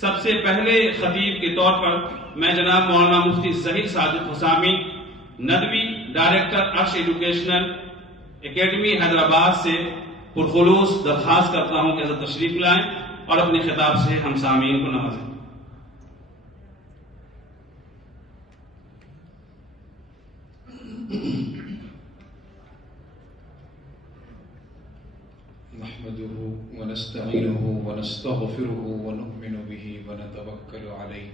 سب سے پہلے خطیب کے طور پر میں جناب Maulana Mufti Zaheer Sajid Husami Nadvi director Arsh educational academy Hyderabad سے پرخلوص درخواست کرتا ہوں کہ حضرت تشریف لائیں اور اپنے خطاب سے ہم سامعین کو نوازیں۔ نحمده ونستعينه ونستغفره ونؤمن به ونتوكل عليه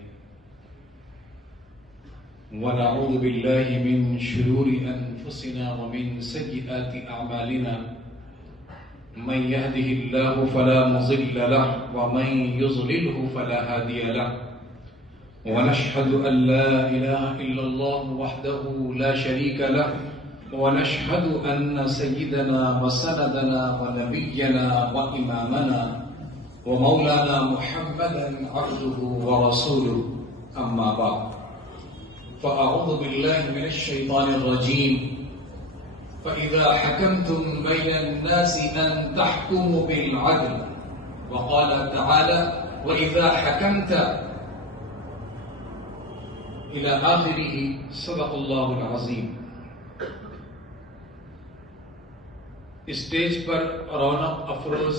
ونعوذ بالله من شرور أنفسنا ومن سيئات أعمالنا من يهده الله فلا مضل له ومن يضلله فلا هادي له ونشهد أن لا إله إلا الله وحده لا شريك له ونشهد أن سيدنا وسندنا ونبينا وإمامنا ومولانا محمدا عبده ورسوله أما بعد فأعوذ بالله من الشيطان الرجيم فإذا حكمتم بين الناس أن تحكموا بالعدل وقال تعالى وإذا حكمت إلى آخره صدق الله العظيم۔ اسٹیج پر رونق افروز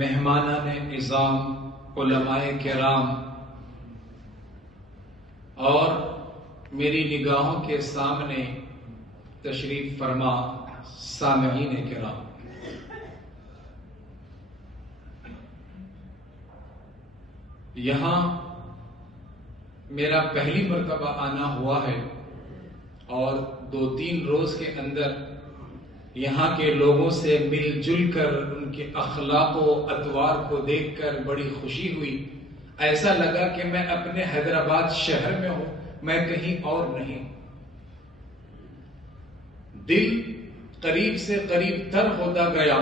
مہمانان نظام، علماء کرام اور میری نگاہوں کے سامنے تشریف فرما سامعین کرام، یہاں میرا پہلی مرتبہ آنا ہوا ہے اور 2-3 روز کے اندر یہاں کے لوگوں سے مل جل کر ان کے اخلاق و اطوار کو دیکھ کر بڑی خوشی ہوئی۔ ایسا لگا کہ میں اپنے حیدرآباد شہر میں ہوں، میں کہیں اور نہیں۔ دل قریب سے قریب تر ہوتا گیا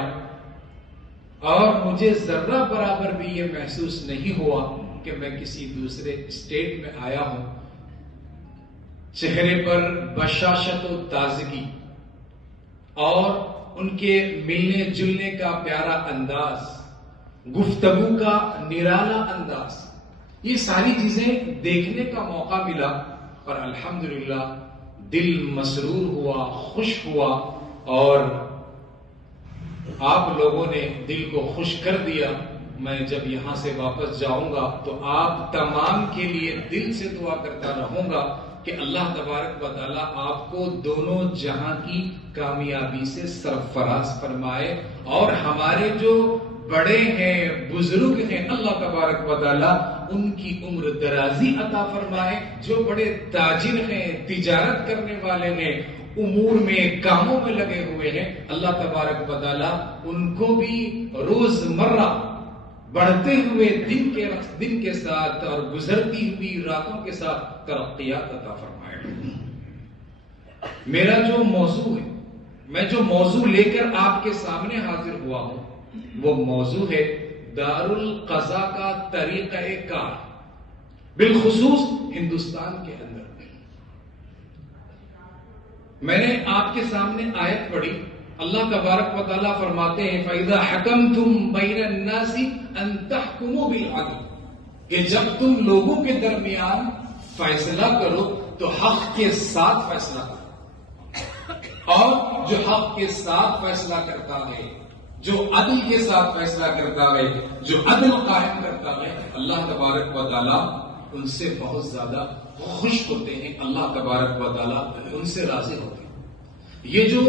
اور مجھے ذرہ برابر بھی یہ محسوس نہیں ہوا کہ میں کسی دوسرے اسٹیٹ میں آیا ہوں۔ چہرے پر بشاشت و تازگی اور ان کے ملنے جلنے کا پیارا انداز، گفتگو کا نرالا انداز، یہ ساری چیزیں دیکھنے کا موقع ملا اور الحمدللہ دل مسرور ہوا، خوش ہوا اور آپ لوگوں نے دل کو خوش کر دیا۔ میں جب یہاں سے واپس جاؤں گا تو آپ تمام کے لیے دل سے دعا کرتا رہوں گا کہ اللہ تبارک و تعالیٰ آپ کو دونوں جہاں کی کامیابی سے سرفراز فرمائے اور ہمارے جو بڑے ہیں، بزرگ ہیں، اللہ تبارک و تعالیٰ ان کی عمر درازی عطا فرمائے۔ جو بڑے تاجر ہیں، تجارت کرنے والے ہیں، امور میں، کاموں میں لگے ہوئے ہیں، اللہ تبارک و تعالیٰ ان کو بھی روزمرہ بڑھتے ہوئے دن کے ساتھ اور گزرتی ہوئی راتوں کے ساتھ ترقیات عطا فرمائے۔ میرا جو موضوع ہے، میں جو موضوع لے کر آپ کے سامنے حاضر ہوا ہوں، وہ موضوع ہے دارالقضاء کا طریقہ کار، بالخصوص ہندوستان کے اندر۔ میں نے آپ کے سامنے آیت پڑھی، اللہ تبارک و تعالیٰ فرماتے ہیں فَإِذَا حَكَمْتُمْ بَيْنَ النَّاسِ أَن تَحْكُمُوا بِالْعَدْلِ، کہ جب تم لوگوں کے درمیان فیصلہ کرو تو حق کے ساتھ فیصلہ کرو، اور جو حق کے ساتھ فیصلہ کرتا ہے، جو عدل کے ساتھ فیصلہ کرتا ہے، جو عدل قائم کرتا ہے، اللہ تبارک و تعالیٰ ان سے بہت زیادہ خوش ہوتے ہیں، اللہ تبارک و تعالیٰ ان سے راضی ہوتے ہیں۔ یہ جو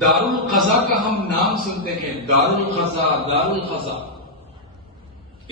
دارالقضاء کا ہم نام سنتے ہیں، دارالقضاء،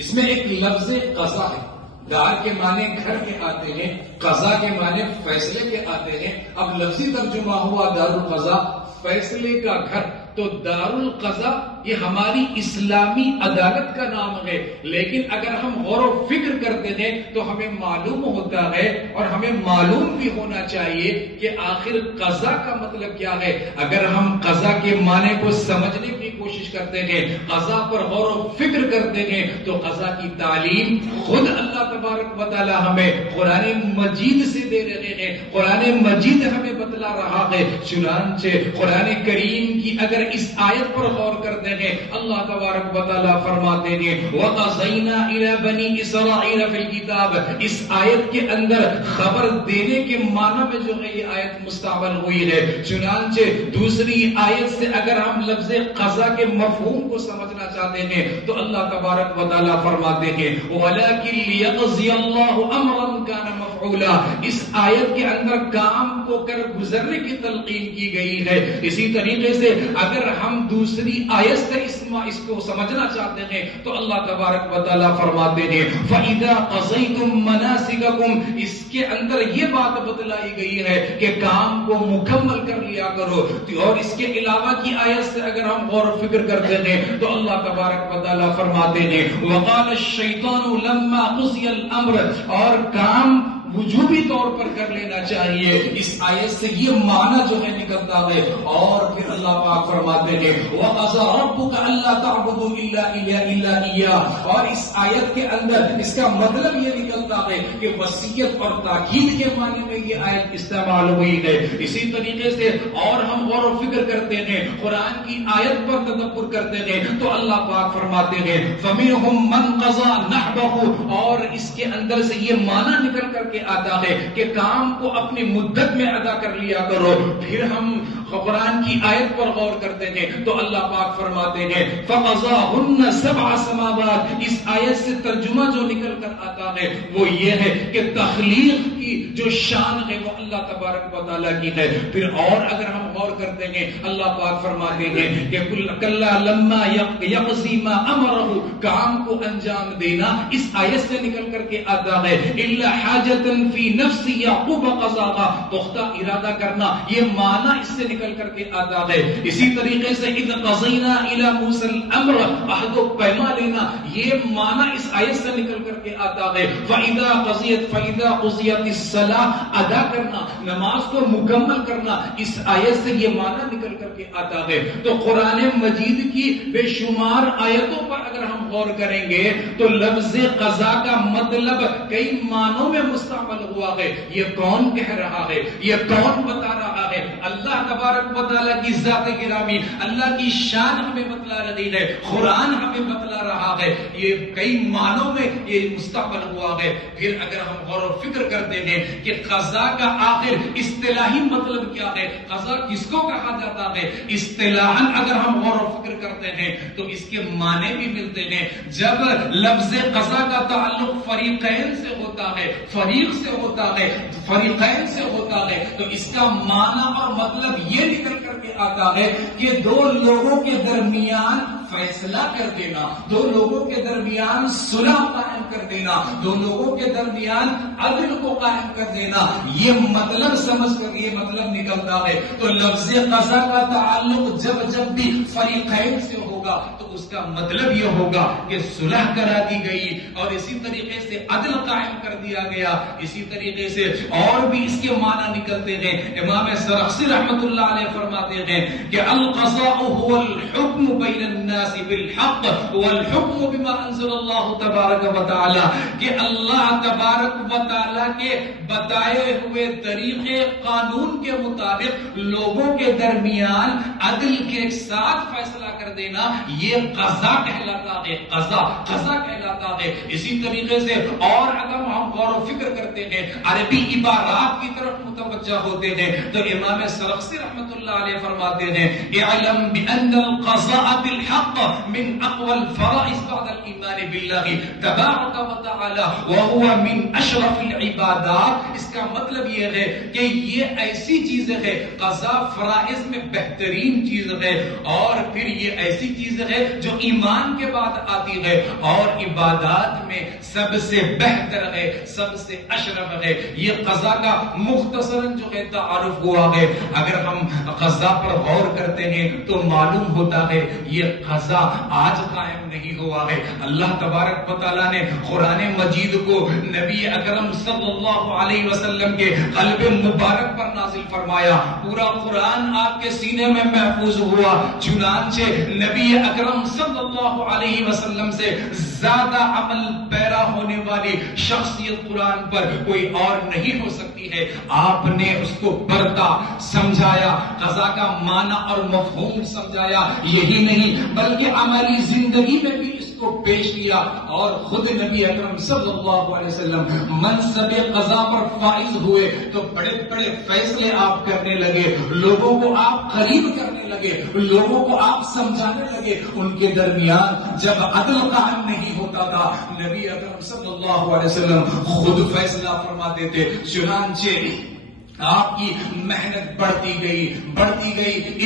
اس میں ایک لفظ قضاء ہے۔ دار کے معنی گھر کے آتے ہیں، قضاء کے معنی فیصلے کے آتے ہیں۔ اب لفظی ترجمہ ہوا دارالقضاء، فیصلے کا گھر۔ تو دارالقضاء یہ ہماری اسلامی عدالت کا نام ہے، لیکن اگر ہم غور و فکر کرتے ہیں تو ہمیں معلوم ہوتا ہے اور ہمیں معلوم بھی ہونا چاہیے کہ آخر قضا کا مطلب کیا ہے۔ اگر ہم قضا کے معنی کو سمجھنے کی کوشش کرتے ہیں، قضا پر غور و فکر کرتے ہیں، تو قضا کی تعلیم خود اللہ تبارک و تعالی ہمیں قرآن مجید سے دے رہے ہیں۔ قرآن مجید ہمیں بتلا رہا ہے، چنانچہ قرآن کریم کی اگر اس آیت پر غور کرتے ہیں اللہ تبارک و تعالی فرماتے ہیں وَقَضَيْنَا إِلَى بَنِي إِسْرَائِيلَ فِي الْكِتَابِ، اس آیت کے اندر خبر دینے کے معنی میں جو ہے یہ آیت مستعمل ہوئی ہے. چنانچہ دوسری آیت سے اگر ہم لفظ قضا کے مفہوم کو سمجھنا چاہتے ہیں تو اللہ تبارک و تعالی فرماتے ہیں وَلَكِنْ لِيَقْضِيَ اللَّهُ أَمْرًا كَانَ مَفْعُولًا. اس آیت کے اندر کام کو کر گزرنے کی تلقین کی گئی ہے. اسی طریقے سے اگر ہم دوسری آیت سے اس کو سمجھنا چاہتے ہیں تو اللہ تبارک و تعالی فرماتے ہیں فَإِذَا قَضَيْتُم مَّنَاسِكَكُمْ، اس کے اندر یہ بات بتلائی گئی ہے کہ کام کو مکمل کر لیا کرو. اور اس کے علاوہ کی آیت سے اگر ہم غور و فکر کرتے ہیں تو اللہ تبارک و تعالی فرماتے ہیں وَقَالَ الشَّيْطَانُ لَمَّا قُضِيَ الْأَمْرُ، اور کام وجوبی طور پر کر لینا چاہیے. اس آیت سے یہ معنی جو ہے نکلتا ہے. اور پھر اللہ پاک فرماتے ہیں وَقَضَىٰ رَبُّكَ أَلَّا تَعْبُدُوا إِلَّا إِيَّاهُ، اور اس آیت کے اندر اس کا مطلب یہ نکلتا ہے کہ وصیت اور تاکید کے معنی میں یہ آیت استعمال ہوئی ہے. اسی طریقے سے اور ہم غور و فکر کرتے ہیں، قرآن کی آیت پر تدبر کرتے ہیں تو اللہ پاک فرماتے ہیں فَمِنْهُمْ مَنْ قَضَىٰ نَحْبَهُ، اور اس کے اندر سے یہ معنی نکل کر کے آتا ہے کہ کام کو اپنی مدت میں ادا کر لیا کرو. پھر ہم قرآن کی آیت پر غور کرتے ہیں تو اللہ پاک فرماتے ہیں فَقَضَاهُنَّ سَبْعَ سَمَاوَاتٍ. اس آیت سے ترجمہ جو نکل کر آتا ہے وہ یہ ہے کہ تخلیق کی جو شان ہے وہ اللہ تبارک و تعالیٰ کی ہے. پھر اور اگر ہم غور کرتے ہیں اللہ پاک فرماتے ہیں کہ کَلَّا لَمَّا يَقْضِي مَا أَمَرَهُ، کام کو انجام دینا اس آیت سے نکل کر کے آتا ہے إِلَّا حَاجَةً فِي نَفْسِ يَعْقُوبَ قَضَاهَا، پختہ ارادہ کرنا یہ معنی اس سے نکل کر کے آتا ہے. اسی طریقے سے اِذْ قَضَيْنَا إِلَى مُوسَى الْأَمْرَ، عہد و پیما لینا یہ معنی اس آیت سے نکل کر کے آتا ہے. فَإِذَا قُضِيَتِ الصَّلَاةُ، ادا کرنا، نماز کو مکمل کرنا، اس آیت سے یہ معنی نکل کر کے آتا ہے. تو قرآن مجید کی بے شمار آیتوں پر اگر ہم غور کریں گے تو لفظ قضا کا مطلب کئی معنوں میں مستعمل ہوا ہے. یہ کون کہہ رہا ہے؟ یہ کون بتا رہا ہے؟ اللہ تبارک و تعالیٰ کی ذات گرامی، اللہ کی شان ہمیں بتلا رہی ہے، قرآن ہمیں بتلا رہا ہے. یہ کئی معنوں میں یہ مستعمل ہوا ہے. پھر اگر ہم غور و فکر کرتے ہیں کہ قضا کا آخر اصطلاحی مطلب کیا ہے، قضا کس کو کہا جاتا ہے، اصطلاحاً اگر ہم غور و فکر کرتے ہیں تو اس کے معنی بھی ملتے ہیں. جب لفظ قضا کا تعلق فریقین سے ہوتا ہے، فریق سے ہوتا ہے، فریقین سے ہوتا ہے، تو اس کا معنی اور مطلب یہ نکل کر کے آتا ہے کہ دو لوگوں کے درمیان فیصلہ کر دینا، دو لوگوں کے درمیان صلح قائم کر دینا، دو لوگوں کے درمیان عدل کو قائم کر دینا. یہ مطلب سمجھ کر یہ مطلب نکلتا ہے. تو لفظ قضا کا تعلق جب بھی فریقین سے ہوگا تو اس کا مطلب یہ ہوگا کہ صلح کرا دی گئی اور اسی طریقے سے عدل قائم کر دیا گیا. اسی طریقے سے اور بھی اس کے معنی نکلتے ہیں. امام سرخسی رحمت اللہ علیہ فرماتے ہیں کہ القضاء هو الحكم بين الناس بالحق والحكم بما انزل الله تبارک و تعالی، کہ اللہ تبارک و تعالی کے بتائے ہوئے طریقے قانون کے مطابق لوگوں کے درمیان عدل کے ساتھ فیصلہ کر دینا یہ قضا کہلاتا ہے. قضا کہلاتا ہے. اسی طریقے سے اور اگر ہم غور و فکر کرتے ہیں، عربی عبارات کی طرف متوجہ ہوتے ہیں تو امام سرخسی رحمت اللہ علیہ فرماتے ہیں اعلم بان القضاء بالحق من اقوى الفرائض بعد الايمان بالله تبارك وتعالى وهو من اشرف العبادات. اس کا مطلب یہ ہے کہ یہ ایسی چیز ہے، قضا فرائض میں بہترین چیز ہے اور پھر یہ ایسی چیز ہے جو ایمان کے بعد آتی ہے اور عبادات میں سب سے بہتر ہے، سب سے اشرف ہے. یہ قضا کا مختصراً جو ہے تعارف ہوا ہے. اگر ہم قضا پر غور کرتے ہیں تو معلوم ہوتا ہے یہ قضا آج قائم نہیں ہوا ہے. اللہ تبارک و تعالیٰ نے قرآن مجید کو نبی اکرم صلی اللہ علیہ وسلم کے قلب مبارک پر نازل فرمایا. پورا قرآن آپ کے سینے میں محفوظ ہوا. چنانچہ نبی اکرم صلی اللہ علیہ وسلم سے زیادہ عمل پیرا ہونے والی شخصیت قرآن پر کوئی اور نہیں ہو سکتی ہے. آپ نے اس کو پڑھا، سمجھایا، قضا کا معنی اور مفہوم سمجھایا. یہی نہیں بلکہ عملی زندگی میں بھی اس کو پیش کیا. اور خود نبی اکرم صلی اللہ علیہ وسلم منصب قضا پر فائز ہوئے تو بڑے بڑے فیصلے آپ کرنے لگے، لوگوں کو آپ قریب کرنے لگے، لوگوں کو آپ سمجھانے لگے. ان کے درمیان جب عدل قائم نہیں ہوتا تھا، نبی اکرم صلی اللہ علیہ وسلم خود فیصلہ فرماتے تھے. چنانچہ آپ کی محنت بڑھتی گئی،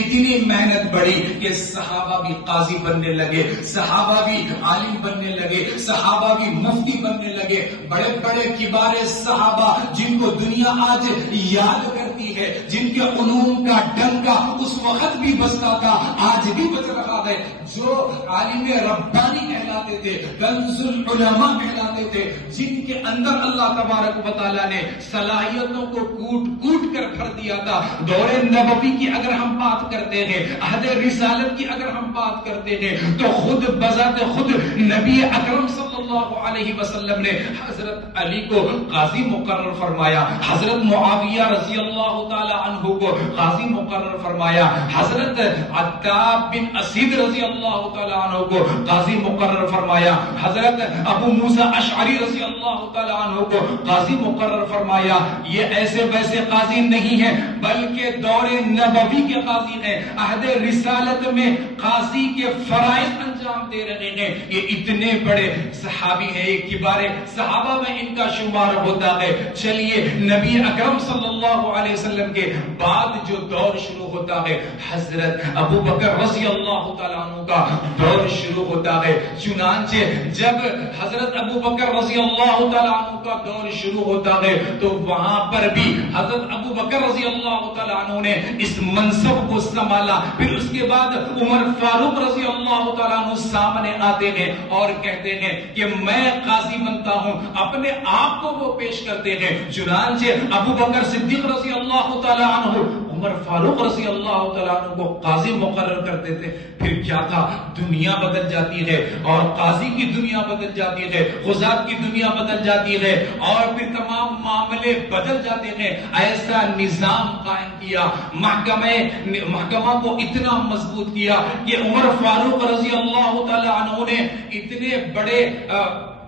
اتنی محنت بڑھی کہ صحابہ بھی قاضی بننے لگے، صحابہ بھی عالم بننے لگے، صحابہ بھی مفتی بننے لگے. بڑے بڑے کبار صحابہ جن کو دنیا آج یاد کرتی ہے، جن کے علوم کا ڈنکا اس وقت بھی بجتا تھا، آج بھی بج رہا ہے، جو عالم ربانی کہلاتے تھے، کنز العلماء کہلاتے تھے، جن کے اندر اللہ تبارک و تعالیٰ نے صلاحیتوں کو کوٹ کر بھر دیا تھا. دور نبوی کی اگر ہم بات کرتے ہیں، عہد رسالت کی اگر ہم بات کرتے ہیں، تو خود بذات خود نبی اکرم صلی اللہ علیہ وسلم نے حضرت علی کو قاضی مقرر فرمایا، حضرت معاویہ رضی اللہ تعالی عنہ کو قاضی مقرر فرمایا، حضرت عتاب بن اسید رضی اللہ تعالی عنہ کو قاضی مقرر فرمایا، حضرت ابو موسیٰ اشعری رضی اللہ تعالی عنہ کو قاضی مقرر فرمایا. یہ ایسے ویسے قاضی نہیں ہیں، بلکہ دور نبوی کے قاضی ہیں، عہد رسالت میں قاضی کے فرائض انجام دے رہے ہیں. یہ اتنے بڑے صحابی ہیں، یہ کبار صحابہ میں ان کا شمار ہوتا ہے. چلیے نبی اکرم صلی اللہ علیہ وسلم کے بعد جو دور شروع ہوتا ہے، حضرت ابو بکر رضی اللہ تعالیٰ عنہ کا دور شروع ہوتا ہے. چنانچہ جب حضرت ابو بکر رضی اللہ تعالیٰ عنہ کا دور شروع ہوتا ہے تو وہاں پر بھی حضرت ابو بکر رضی اللہ تعالیٰ عنہ نے اس منصب کو سنبھالا. پھر اس کے بعد عمر فاروق رضی اللہ تعالیٰ عنہ سامنے آتے ہیں اور کہتے ہیں کہ میں قاضی بنتا ہوں، اپنے آپ کو وہ پیش کرتے ہیں. چنانچہ ابو بکر صدیق رضی اللہ تعالیٰ عنہ عمر فاروق رضی اللہ تعالیٰ عنہ کو قاضی مقرر کرتے تھے. پھر کیا تھا، دنیا بدل جاتی ہے اور قاضی کی دنیا بدل جاتی ہے، قضات کی دنیا بدل جاتی ہے اور پھر تمام معاملے بدل جاتے ہیں. ایسا نظام قائم کیا، محکمہ کو اتنا مضبوط کیا کہ عمر فاروق رضی اللہ تعالی عنہ نے اتنے بڑے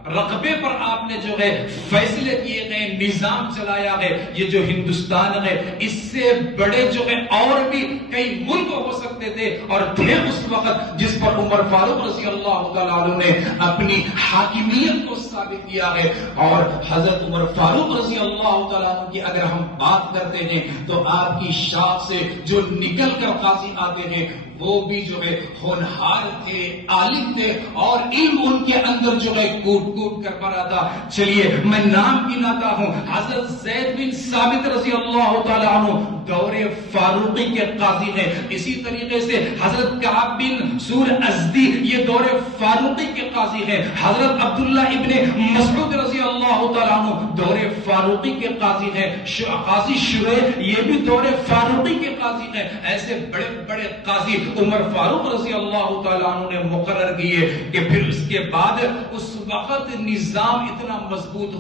رقبے پر آپ نے جو ہے فیصلے کیے گئے، نظام چلایا ہے. یہ جو ہندوستان ہے، اس سے بڑے جو ہے اور بھی کئی ملک ہو سکتے تھے اور تھے اس وقت، جس پر عمر فاروق رضی اللہ تعالیٰ عنہ نے اپنی حاکمیت کو ثابت کیا ہے. اور حضرت عمر فاروق رضی اللہ تعالیٰ عنہ کی اگر ہم بات کرتے ہیں تو آپ کی شاخ سے جو نکل کر قاضی آتے ہیں وہ بھی جو ہے ہونہار تھے، عالم تھے اور علم ان کے اندر جو ہے کوٹ کر بھرا تھا. چلیے میں نام گناتا ہوں. حضرت زید بن ثابت رضی اللہ تعالی عنہ دور فاروقی کے قاضی ہیں. اسی طریقے سے حضرت کعب بن سور ازدی یہ دور فاروقی کے قاضی ہیں. حضرت عبداللہ ابن مسعود رضی اللہ تعالی عنہ دور فاروقی کے قاضی ہیں. قاضی شریح یہ بھی دور فاروقی کے قاضی ہیں. ایسے بڑے بڑے قاضی عمر فاروق رضی اللہ تعالی عنہ نے مقرر کیے کہ پھر اس کے بعد اس وقت نظام اتنا مضبوط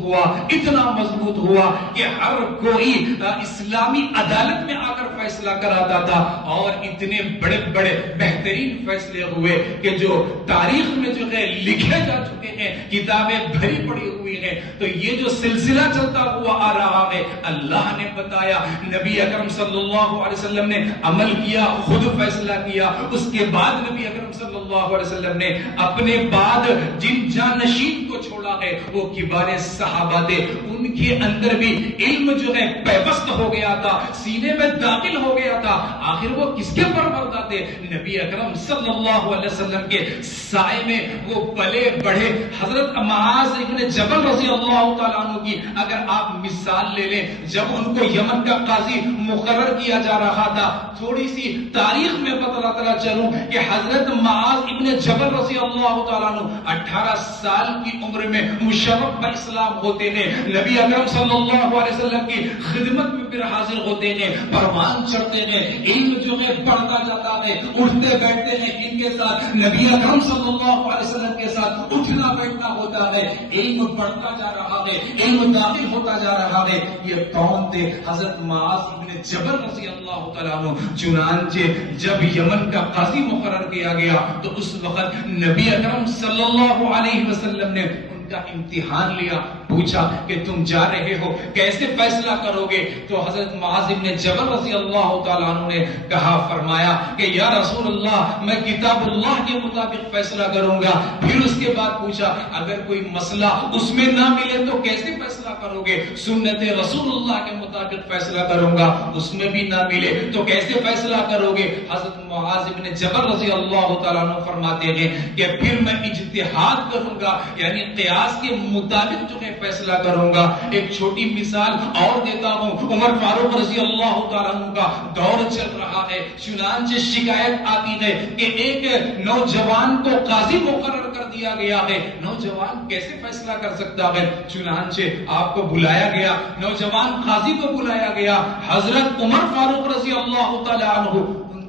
ہوا کہ ہر کوئی اسلامی عدالت میں آ کر فیصلہ کراتا تھا اور اتنے بڑے بڑے بہترین فیصلے ہوئے کہ جو تاریخ میں جو ہے لکھے جا چکے ہیں، کتابیں بھری پڑی ہوئی ہیں. تو یہ جو سلسلہ چلتا ہوا آ رہا ہے، اللہ نے بتایا، نبی اکرم صلی اللہ علیہ وسلم نے عمل کیا، خود فیصلہ کیا. اس کے بعد نبی اکرم صلی اللہ علیہ وسلم نے اپنے بعد جن جانشین کو چھوڑا ہے وہ کبار صحابہ تھے. ان کے اندر بھی علم جو ہے پیوست ہو گیا تھا، سینے میں داخل ہو گیا تھا. آخر وہ کس کے پروردہ تھے؟ نبی اکرم صلی اللہ علیہ وسلم کے سائے میں وہ پلے بڑھے. حضرت معاذ ابن جبل رضی اللہ تعالیٰ عنہ کی اگر آپ مثال لے لیں، جب ان کو یمن کا قاضی مقرر کیا جا رہا تھا، تھوڑی سی تاریخ میں پتہ پتہ تعالیٰ چلوں کہ حضرت معاذ ابن جبل رضی اللہ تعالیٰ عنہ 18 سال کی عمر میں مشرف باسلام ہوتے ہیں، نبی اکرم صلی اللہ علیہ وسلم کی خدمت میں پھر حاضر ہوتے ہیں، پروان چڑھتے ہیں، علم جو ہے بڑھتا جاتا ہے، اٹھتے بیٹھتے ہیں ان کے ساتھ، نبی اکرم صلی اللہ علیہ وسلم کے ساتھ اٹھنا بیٹھنا ہوتا ہے، علم بڑھتا جا رہا ہے، علم داخل ہوتا جا رہا ہے۔ یہ کون تھے؟ حضرت معاذ ابن جبل رضی اللہ تعالیٰ عنہ۔ چنانچہ جب یمن کا قاضی مقرر کیا گیا تو اس وقت نبی اکرم صلی اللہ علیہ وسلم نے ان کا امتحان لیا، پوچھا کہ تم جا رہے ہو کیسے فیصلہ کرو گے؟ تو حضرت معاذ ابن جبل رضی اللہ تعالیٰ عنہ نے کہا، فرمایا کہ یا رسول اللہ میں کتاب اللہ کے مطابق فیصلہ کروں گا۔ پھر اس کے بعد پوچھا اگر کوئی مسئلہ اس میں نہ ملے تو کیسے فیصلہ کرو گے؟ سنت رسول اللہ کے مطابق فیصلہ کروں گا، اس میں بھی نہ ملے تو کیسے فیصلہ کرو گے؟ حضرت معاذ ابن جبل رضی اللہ تعالیٰ عنہ فرماتے ہیں کہ پھر میں اجتہاد کروں گا، یعنی قیاس کے مطابق جو ہے فیصلہ کروں گا۔ ایک چھوٹی مثال اور دیتا ہوں، عمر فاروق رضی اللہ تعالیٰ عنہ کا دور چل رہا ہے، چنانچہ شکایت آتی ہے کہ ایک نوجوان کو قاضی مقرر کر دیا گیا ہے، نوجوان کیسے فیصلہ کر سکتا ہے؟ چنانچہ آپ کو بلایا گیا، نوجوان قاضی کو بلایا گیا، حضرت عمر فاروق رضی اللہ تعالیٰ عنہ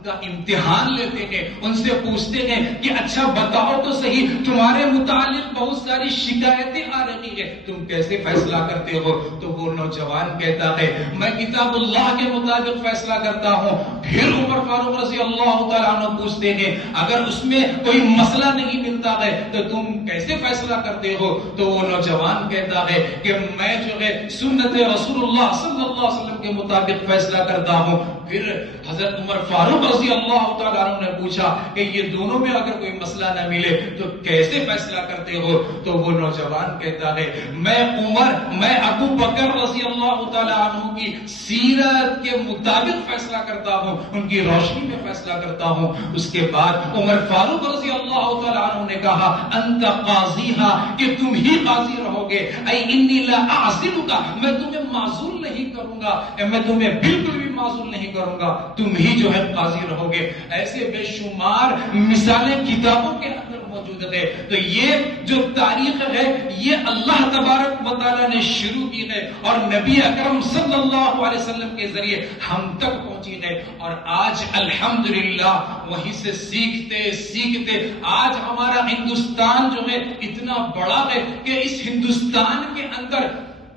کا امتحان لیتے ہیں، ان سے پوچھتے ہیں کہ اچھا بتاؤ تو صحیح، تمہارے متعلق بہت ساری شکایتیں آ رہی ہیں، تم کیسے فیصلہ کرتے ہو؟ تو وہ نوجوان کہتا ہے میں کتاب اللہ کے مطابق فیصلہ کرتا ہوں۔ پھر عمر فاروق رضی اللہ تعالیٰ عنہ پوچھتے ہیں اگر اس میں کوئی مسئلہ نہیں ملتا ہے تو تم کیسے فیصلہ کرتے ہو؟ تو وہ نوجوان کہتا ہے کہ میں جو ہے سنت رسول اللہ صلی اللہ علیہ وسلم کے مطابق فیصلہ کرتا ہوں۔ پھر حضرت عمر فاروق رضی اللہ تعالیٰ عنہ نے پوچھا کہ یہ دونوں میں اگر کوئی مسئلہ نہ ملے تو کیسے فیصلہ کرتے ہو؟ تو وہ نوجوان کہتا ہے میں ابو بکر رضی اللہ تعالیٰ عنہ کی سیرت کے مطابق فیصلہ کرتا ہوں، ان کی روشنی میں فیصلہ کرتا ہوں۔ اس کے بعد عمر فاروق رضی اللہ تعالیٰ عنہ نے کہا انت قاضیھا، کہ تم ہی قاضی رہو گے، اے انی لا اعزلک، میں تمہیں معزول نہیں کروں گا، میں تمہیں بالکل بھی معزول نہیں کروں گا، تم ہی جو ہے قاضی رہو گے۔ ایسے بے شمار مثالیں کتابوں کے اندر موجود ہے۔ تو یہ جو تاریخ ہے یہ اللہ تبارک و تعالیٰ نے شروع کی ہے اور نبی اکرم صلی اللہ علیہ وسلم کے ذریعے ہم تک پہنچی ہے، اور آج الحمدللہ وہیں سے سیکھتے سیکھتے آج ہمارا ہندوستان جو ہے اتنا بڑا ہے کہ اس ہندوستان کے اندر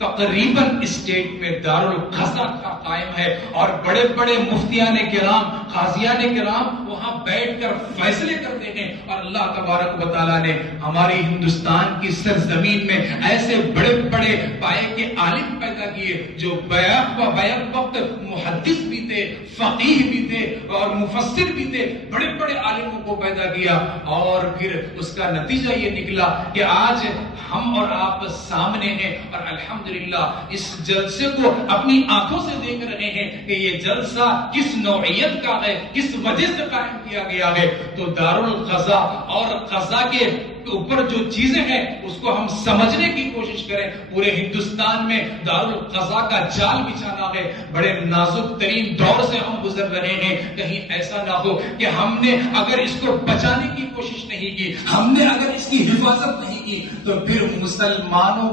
تقریباً اسٹیٹ میں دارالقضا قائم ہے، اور بڑے بڑے مفتیان کرام، قاضیان کرام وہاں بیٹھ کر فیصلے کرتے ہیں، اور اللہ تبارک و تعالیٰ نے ہماری ہندوستان کی سرزمین میں ایسے بڑے بڑے پائے کے عالم پیدا کیے جو بیک وقت محدث بھی تھے، فقیہ بھی تھے اور مفسر بھی تھے، بڑے بڑے عالموں کو پیدا کیا، اور پھر اس کا نتیجہ یہ نکلا کہ آج ہم اور آپ سامنے ہیں، اور الحمدللہ اس جلسے کو اپنی آنکھوں سے دیکھ رہے ہیں کہ یہ جلسہ کس نوعیت کا ہے، کس وجہ سے قائم کیا گیا ہے۔ تو دارالقضا اور قضا کے اوپر جو چیزیں ہیں اس کو ہم سمجھنے کی کوشش کریں۔ پورے ہندوستان میں دارالقضا کا جال بچھانا ہے، بڑے نازک ترین دور سے ہم گزر رہے ہیں، کہیں ایسا نہ ہو کہ ہم نے اگر اس کو بچانے کی کوشش نہیں کی، ہم نے اگر اس کی حفاظت نہیں کی تو پھر مسلمانوں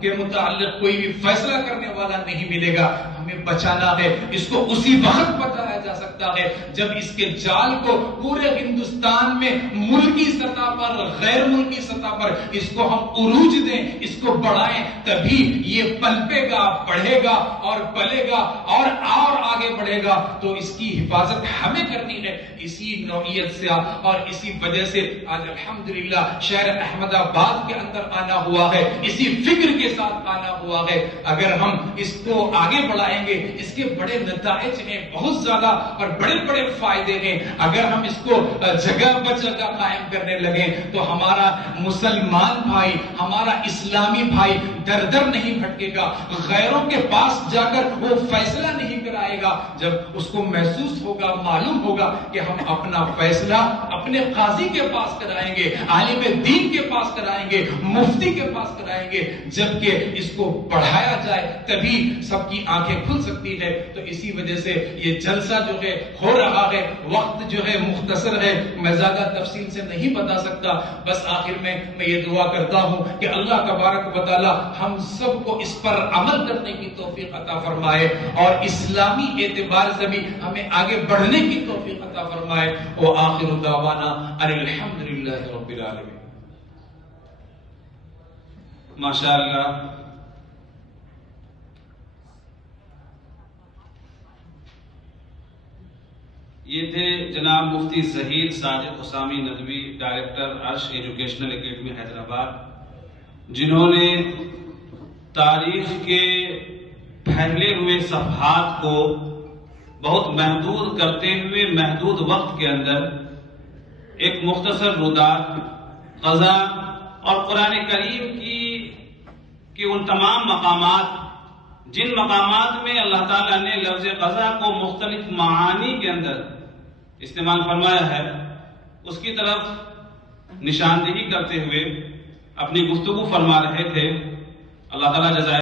کے متعلق کوئی بھی فیصلہ کرنے والا نہیں ملے گا۔ ہمیں بچانا ہے، اس کو اسی وقت بچایا جا سکتا ہے جب اس کے جال کو پورے ہندوستان میں ملکی سطح پر، غیر ملکی سطح پر اس کو ہم عروج دیں، اس کو بڑھائیں، تبھی یہ پلپے گا، بڑھے گا اور پلے گا اور آگے بڑھے گا۔ تو اس کی حفاظت ہمیں کرنی ہے، اسی نوعیت سے اور اسی وجہ سے آج الحمدللہ شہر احمد آباد کے اندر آنا ہوا ہے، اسی فکر کے ساتھ آنا ہوا ہے۔ اگر ہم اس کو آگے بڑھائیں گے اس کے بڑے نتائج ہیں، بہت زیادہ اور بڑے بڑے فائدے ہیں۔ اگر ہم اس کو جگہ بہ جگہ قائم کرنے لگیں تو ہمارا مسلمان بھائی، ہمارا اسلامی بھائی در در نہیں بھٹکے گا، غیروں کے پاس جا کر وہ فیصلہ نہیں کرائے آئے گا جب اس کو محسوس ہوگا، معلوم ہوگا کہ ہم اپنا فیصلہ اپنے قاضی کے پاس کرائیں گے، عالم دین کے پاس کرائیں گے، مفتی کے پاس کرائیں گے، جبکہ اس کو پڑھایا جائے تبھی سب کی آنکھیں کھل سکتی ہے۔ تو اسی وجہ سے یہ جلسہ جو ہے ہو رہا ہے، وقت جو ہے مختصر ہے، میں زیادہ تفصیل سے نہیں بتا سکتا، بس آخر میں یہ دعا کرتا ہوں کہ اللہ تبارک و تعالی ہم سب کو اس پر عمل کرنے کی توفیق عطا فرمائے اور اسلامی اعتبار سے بھی ہمیں آگے بڑھنے کی توفیق عطا فرمائے۔ وآخر دعوانا ان الحمدللہ رب العالمین۔ ماشاءاللہ، یہ تھے جناب مفتی زہیر ساجد حسامی ندوی، ڈائریکٹر عرش ایجوکیشنل اکیڈمی حیدرآباد، جنہوں نے تاریخ کے پھیلے ہوئے صفحات کو بہت محدود کرتے ہوئے محدود وقت کے اندر ایک مختصر رودات، قضا اور قرآن کریم کی ان تمام مقامات جن مقامات میں اللہ تعالیٰ نے لفظ قضا کو مختلف معانی کے اندر استعمال فرمایا ہے، اس کی طرف نشاندہی کرتے ہوئے اپنی گفتگو فرما رہے تھے۔ اللہ تعالیٰ جزائے